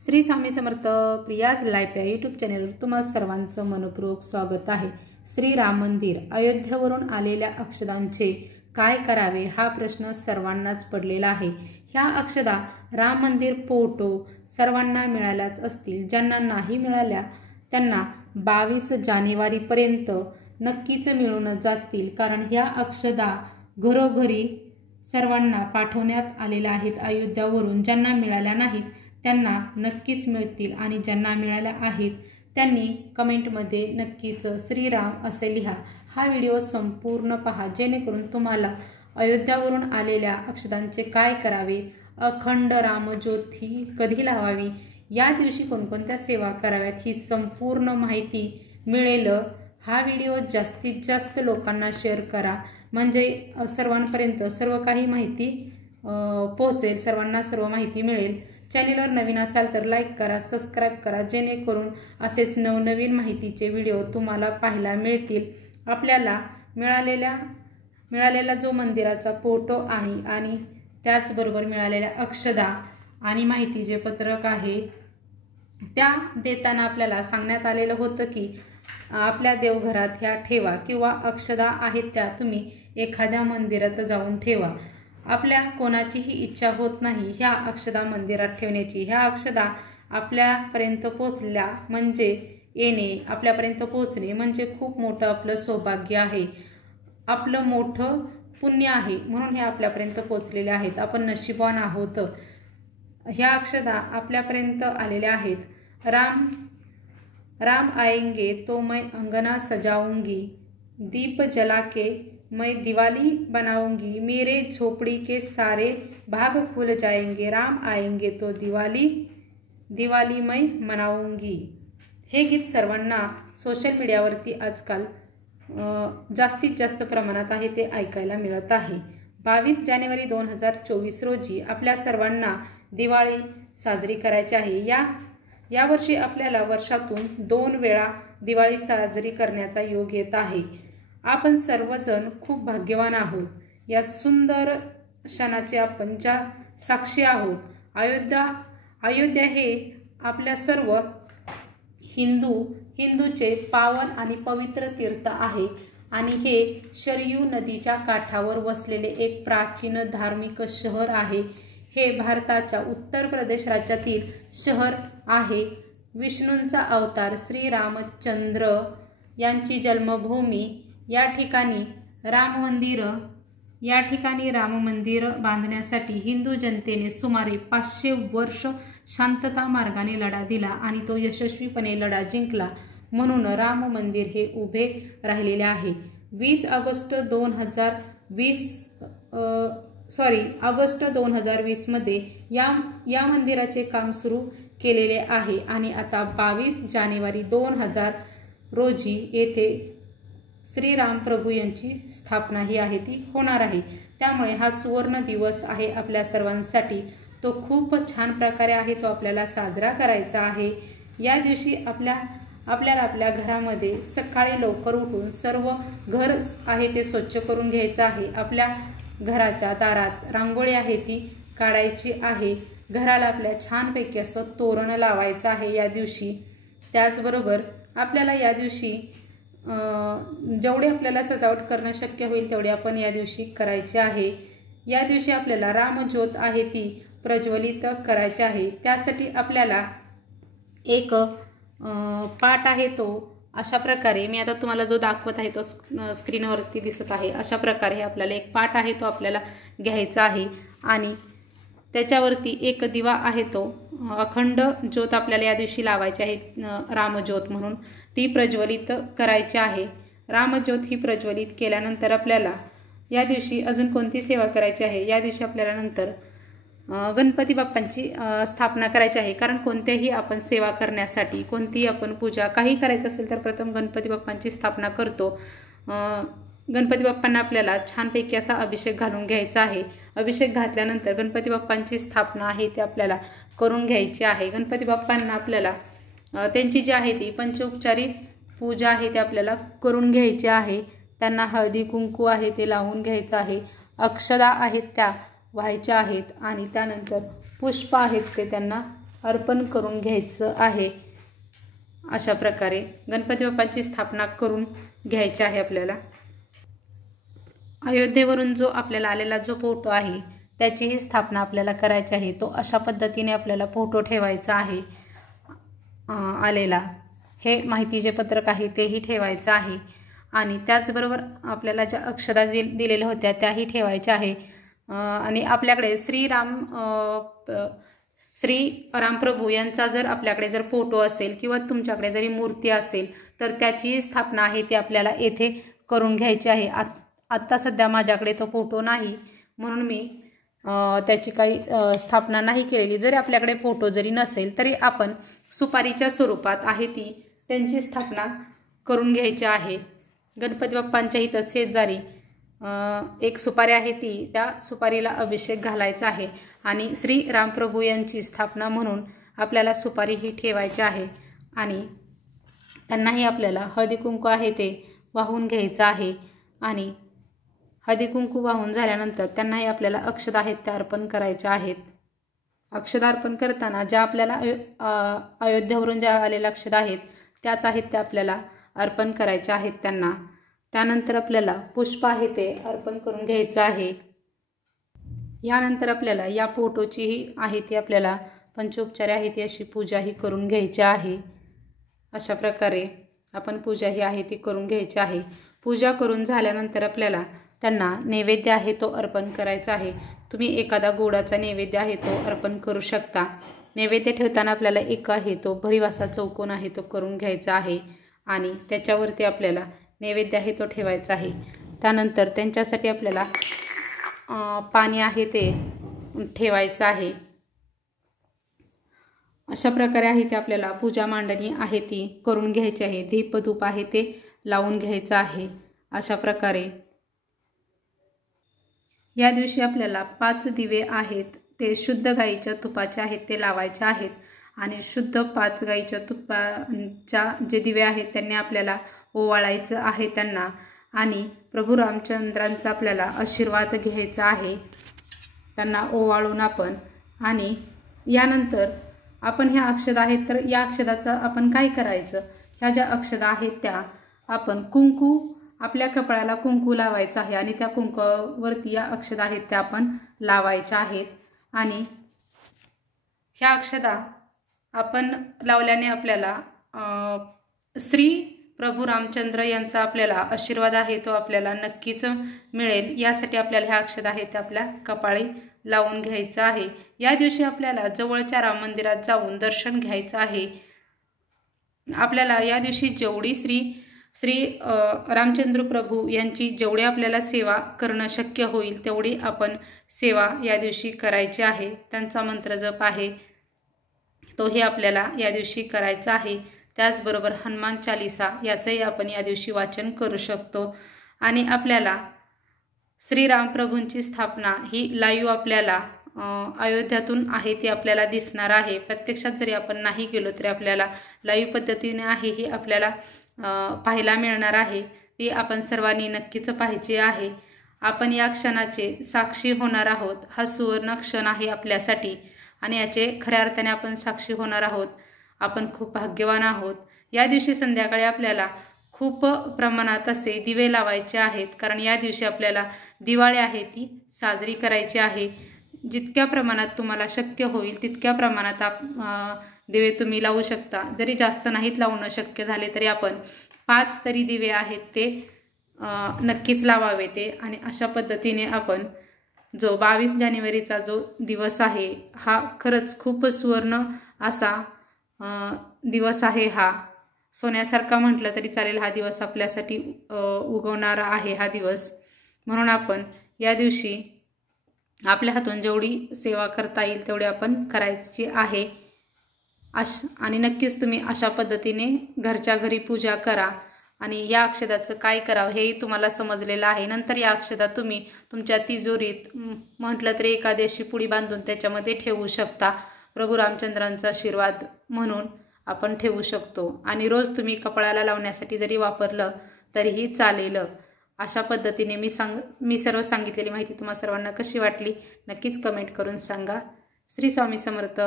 Shri Swami Samarth Priya's life या YouTube चॅनलवर तुम्हा सर्वांचं मनपूर्वक स्वागत आहे। श्री राम मंदिर अयोध्येवरून आलेल्या अक्षदांचे काय करावे हा प्रश्न सर्वांनाच पडलेला आहे। ह्या अक्षदा राम मंदिर फोटो सर्वांना मिळाल्याच असतील। ज्यांना नाही मिळाल्या त्यांना 22 जानेवारीपर्यंत नक्कीच मिळून जातील, कारण ह्या अक्षदा घरोघरी सर्वांना पाठवण्यात आलेल्या आहेत अयोध्यावरून। ज्यांना मिळाल्या नाहीत त्यांना नक्कीच मिळतील आणि ज्यांना मिळाल्या आहेत त्यांनी कमेंटमध्ये नक्कीच श्रीराम असे लिहा। हा व्हिडिओ संपूर्ण पहा जेणेकरून तुम्हाला अयोध्यावरून आलेल्या अक्षदांचे काय करावे, अखंड रामज्योत ही कधी लावावी, या दिवशी कोणकोणत्या सेवा कराव्यात ही संपूर्ण माहिती मिळेल। हा व्हिडिओ जास्तीत जास्त लोकांना शेअर करा, म्हणजे सर्वांपर्यंत सर्व काही माहिती पोहोचेल, सर्वांना सर्व माहिती मिळेल। चॅनलवर नवीन असाल तर लाईक करा, सबस्क्राइब करा, जेणेकरून असेच नवनवीन माहितीचे व्हिडिओ तुम्हाला पाहायला मिळतील। आपल्याला मिळालेला जो मंदिराचा फोटो आहे आणि त्याचबरोबर मिळालेल्या अक्षदा आणि माहितीचे पत्रक आहे त्या देताना आपल्याला सांगण्यात आलेलं होतं की आपल्या देवघरात ह्या ठेवा किंवा अक्षदा आहेत त्या तुम्ही एखाद्या मंदिरात जाऊन ठेवा। आपल्या कोणाचीही इच्छा होत नाही ह्या अक्षदा मंदिरात ठेवण्याची। ह्या अक्षदा आपल्यापर्यंत पोहोचल्या म्हणजे आपल्यापर्यंत पोहोचणे म्हणजे खूप मोठं आपलं सौभाग्य आहे, आपलं मोठं पुण्य आहे, म्हणून हे आपल्यापर्यंत पोहोचलेले आहेत। आपण नशीबवान आहोत। ह्या अक्षदा आपल्यापर्यंत आलेल्या आहेत। राम आएंगे तो मैं अंगना सजाऊंगी, दीप जला के मैं दिवाली बनाऊंगी, मेरे झोपड़ी के सारे भाग खुल जाएंगे, राम आएंगे तो दिवाली मैं मनाऊंगी। हे गीत सर्वांना सोशल मीडियावरती आजकाल जास्तीत जास्त प्रमाणात आहे ते ऐकायला मिळत आहे। 22 जानेवारी 2024 रोजी आपल्या सर्वांना दिवाळी साजरी करायची आहे। या वर्षी आपल्याला वर्षातून 2 वेळा दिवाळी साजरी करण्याचा योग येत आहे। आपण सर्वजण खूप भाग्यवान आहोत। या सुंदर क्षणाचे आपण ज्या साक्षी आहोत। अयोध्या हे आपल्या सर्व हिंदूचे पावन आणि पवित्र तीर्थ आहे आणि हे शरयू नदीच्या काठावर वसलेले एक प्राचीन धार्मिक शहर आहे। हे भारताच्या उत्तर प्रदेश राज्यातील शहर आहे। विष्णूंचा अवतार श्री रामचंद्र यांची जन्मभूमी। या ठिकाणी राम मंदिर बांधण्यासाठी हिंदू जनतेने सुमारे 500 वर्ष शांतता मार्गाने लढा दिला आणि तो यशस्वीपणे लढा जिंकला, म्हणून राम मंदिर हे उभे राहिलेले आहे। 20 ऑगस्ट 2020 मध्ये या मंदिराचे काम सुरू केलेले आहे आणि आता 22 जानेवारी 2000 रोजी येथे श्रीराम प्रभू यांची स्थापना ही आहे ती होणार आहे। त्यामुळे हा सुवर्ण दिवस आहे आपल्या सर्वांसाठी। तो खूप छान प्रकारे आहे, तो आपल्याला साजरा करायचा आहे। या दिवशी आपल्याला आपल्या घरामध्ये सकाळी लवकर उठून सर्व घर आहे ते स्वच्छ करून घ्यायचं आहे। आपल्या घराच्या दारात रांगोळी आहे ती काढायची आहे। घराला आपल्या छानपैकी असं तोरण लावायचं आहे या दिवशी। त्याचबरोबर आपल्याला या दिवशी जेवढे आपल्याला सजावट करणं शक्य होईल तेवढे आपण या दिवशी करायचे आहे। या दिवशी आपल्याला रामज्योत आहे ती प्रज्वलित करायची आहे। त्यासाठी आपल्याला एक पाट आहे तो अशा प्रकारे, मी आता तुम्हाला जो दाखवत आहे तो स्क्रीनवरती दिसत आहे, अशा प्रकारे आपल्याला एक पाट आहे तो आपल्याला घ्यायचा आहे आणि त्याच्यावरती एक दिवा आहे तो अखंड ज्योत आपल्याला या दिवशी लावायची आहे रामज्योत म्हणून, ती प्रज्वलित करायची आहे। रामज्योत ही प्रज्वलित केल्यानंतर आपल्याला या दिवशी अजून कोणती सेवा करायची आहे, या दिवशी आपल्याला नंतर गणपती बाप्पांची स्थापना करायची आहे। कारण कोणत्याही आपण सेवा करण्यासाठी, कोणतीही आपण पूजा काही करायचं असेल तर प्रथम गणपती बाप्पांची स्थापना करतो। गणपती बाप्पांना आपल्याला छानपैकी असा अभिषेक घालून घ्यायचा आहे। अभिषेक घातल्यानंतर गणपती बाप्पांची स्थापना आहे ते आपल्याला करून घ्यायची आहे। गणपती बाप्पांना आपल्याला त्यांची जी आहे ती पंचोपचारी पूजा आहे ते आपल्याला करून घ्यायची आहे। त्यांना हळदी कुंकू आहे ते लावून घ्यायचं आहे, अक्षदा आहेत त्या व्हायच्या आहेत आणि त्यानंतर पुष्प आहेत ते त्यांना अर्पण करून घ्यायचं आहे। अशा प्रकारे गणपती बाप्पांची स्थापना करून घ्यायची आहे आपल्याला। अयोध्येवरून जो आपल्याला आलेला जो फोटो आहे त्याचीही स्थापना आपल्याला करायची आहे। तो अशा पद्धतीने आपल्याला फोटो ठेवायचा आहे। आलेला हे माहितीचे पत्रक आहे तेही ठेवायचं आहे आणि त्याचबरोबर आपल्याला ज्या अक्षता दिलेल्या होत्या त्याही ठेवायच्या आहे। आणि आपल्याकडे श्री रामप्रभू यांचा जर आपल्याकडे जर फोटो असेल किंवा तुमच्याकडे जरी मूर्ती असेल तर त्याची स्थापना आहे ती आपल्याला येथे करून घ्यायची आहे। आत्ता सध्या माझ्याकडे तो फोटो नाही म्हणून मी त्याची काही स्थापना नाही केलेली। जरी आपल्याकडे फोटो जरी नसेल तरी आपण सुपारीच्या स्वरूपात आहे ती त्यांची स्थापना करून घ्यायची आहे। गणपती बाप्पांच्या इथं शेजारी एक सुपारी आहे त्या सुपारीला अभिषेक घालायचा आहे आणि श्री रामप्रभू यांची स्थापना म्हणून आपल्याला सुपारी ही ठेवायची आहे आणि त्यांनाही आपल्याला हळदी कुंकू आहे ते वाहून घ्यायचं आहे आणि हळदी कुंकू वाहून झाल्यानंतर त्यांनाही आपल्याला अक्षता आहेत त्या अर्पण करायच्या आहेत। अक्षता अर्पण करताना ज्या आपल्याला अयोध्येवरून ज्या आलेल्या अक्षता आहेत त्याच आहेत त्या आपल्याला अर्पण करायच्या आहेत त्यांना। त्यानंतर आपल्याला पुष्प आहे ते अर्पण करून घ्यायचं आहे। यानंतर आपल्याला या फोटोचीही आहे ती आपल्याला पंचोपचारे आहे ती अशी पूजाही करून घ्यायची आहे। अशा प्रकारे आपण पूजा ही आहे ती करून घ्यायची आहे। पूजा करून झाल्यानंतर आपल्याला त्यांना नैवेद्य आहे तो अर्पण करायचा आहे। तुम्ही एखादा गोडाचा नैवेद्य आहे तो अर्पण करू शकता। नैवेद्य ठेवताना आपल्याला एक आहे तो भरीव असा चौकोन आहे तो करून घ्यायचा आहे आणि त्याच्यावरती आपल्याला नैवेद्य आहे तो ठेवायचा आहे। त्यानंतर त्यांच्यासाठी आपल्याला पाणी आहे ते ठेवायचं आहे। अशा प्रकारे आहे ते आपल्याला पूजा मांडणी आहे ती करून घ्यायची आहे। दीपधूप आहे ते लावून घ्यायचं आहे। अशा प्रकारे या दिवशी आपल्याला 5 दिवे आहेत ते शुद्ध गाईच्या तुपाचे आहेत ते लावायचे आहेत आणि शुद्ध 5 गाईच्या तुपाच्या जे दिवे आहेत त्यांनी आपल्याला ओवाळायचं आहे त्यांना आणि प्रभू रामचंद्रांचा आपल्याला आशीर्वाद घ्यायचा आहे त्यांना ओवाळून आपण। आणि यानंतर आपण ह्या अक्षता आहेत तर या अक्षताचं आपण काय करायचं, ह्या ज्या अक्षता आहेत त्या आपण कुंकू आपल्या कपाळाला कुंकू लावायचं आहे आणि त्या कुंकूवरती या अक्षता आहेत त्या आपण लावायच्या आहेत आणि ह्या अक्षता आपण लावल्याने आपल्याला श्री प्रभू रामचंद्र यांचा आपल्याला आशीर्वाद आहे तो आपल्याला नक्कीच मिळेल। यासाठी आपल्याला ह्या अक्षता आहेत त्या आपल्या कपाळी लावून घ्यायचं आहे। या दिवशी आपल्याला जवळच्या राम मंदिरात जाऊन दर्शन घ्यायचं आहे। आपल्याला या दिवशी जेवढी श्री रामचंद्र प्रभू यांची जेवढी आपल्याला सेवा करणं शक्य होईल तेवढी आपण सेवा या दिवशी करायची आहे। त्यांचा मंत्र जप आहे तोही आपल्याला या दिवशी करायचा आहे। त्याचबरोबर हनुमान चालीसा याचंही आपण या दिवशी वाचन करू शकतो आणि आपल्याला श्री रामप्रभूंची स्थापना ही लाईव्ह आपल्याला अयोध्यातून आहे ती आपल्याला दिसणार आहे। प्रत्यक्षात जरी आपण नाही गेलो तरी आपल्याला लाईव्ह पद्धतीने आहे ही आपल्याला पाहायला मिळणार आहे। ती आपण सर्वांनी नक्कीच पाहायची आहे। आपण या क्षणाचे साक्षी होणार आहोत। हा सुवर्ण क्षण आहे आपल्यासाठी आणि याचे खऱ्या अर्थाने आपण साक्षी होणार आहोत। आपण खूप भाग्यवान आहोत। या दिवशी संध्याकाळी आपल्याला खूप प्रमाणात असे दिवे लावायचे आहेत कारण या दिवशी आपल्याला दिवाळी आहे ती साजरी करायची आहे। जितक्या प्रमाणात तुम्हाला शक्य होईल तितक्या प्रमाणात दिवे तुम्ही लावू शकता। जरी जास्त नाहीत लावणं शक्य झाले तरी आपण 5 तरी दिवे आहेत ते नक्कीच लावावे ते आणि अशा पद्धतीने आपण जो 22 जानेवारीचा जो दिवस आहे हा खरंच खूप सुवर्ण असा दिवस आहे। हा सोन्यासारखा म्हटलं तरी चालेल। हा दिवस आपल्यासाठी उगवणारा आहे हा दिवस। म्हणून आपण या दिवशी आपल्या हातून जेवढी सेवा करता येईल तेवढी आपण करायची आहे। आणि नक्कीच तुम्ही अशा पद्धतीने घरच्या घरी पूजा करा आणि या अक्षताचं काय करावं हेही तुम्हाला समजलेलं आहे। नंतर या अक्षता तुम्ही तुमच्या तिजोरीत म्हटलं तरी एखादी अशी पुडी बांधून त्याच्यामध्ये ठेवू शकता। प्रभू रामचंद्रांचा आशीर्वाद म्हणून आपण ठेवू शकतो आणि रोज तुम्ही कपाळाला लावण्यासाठी जरी वापरलं तरीही चालेल। अशा पद्धतीने मी सर्व सांगितलेली माहिती तुम्हा सर्वांना कशी वाटली नक्कीच कमेंट करून सांगा। श्री स्वामी समर्थ।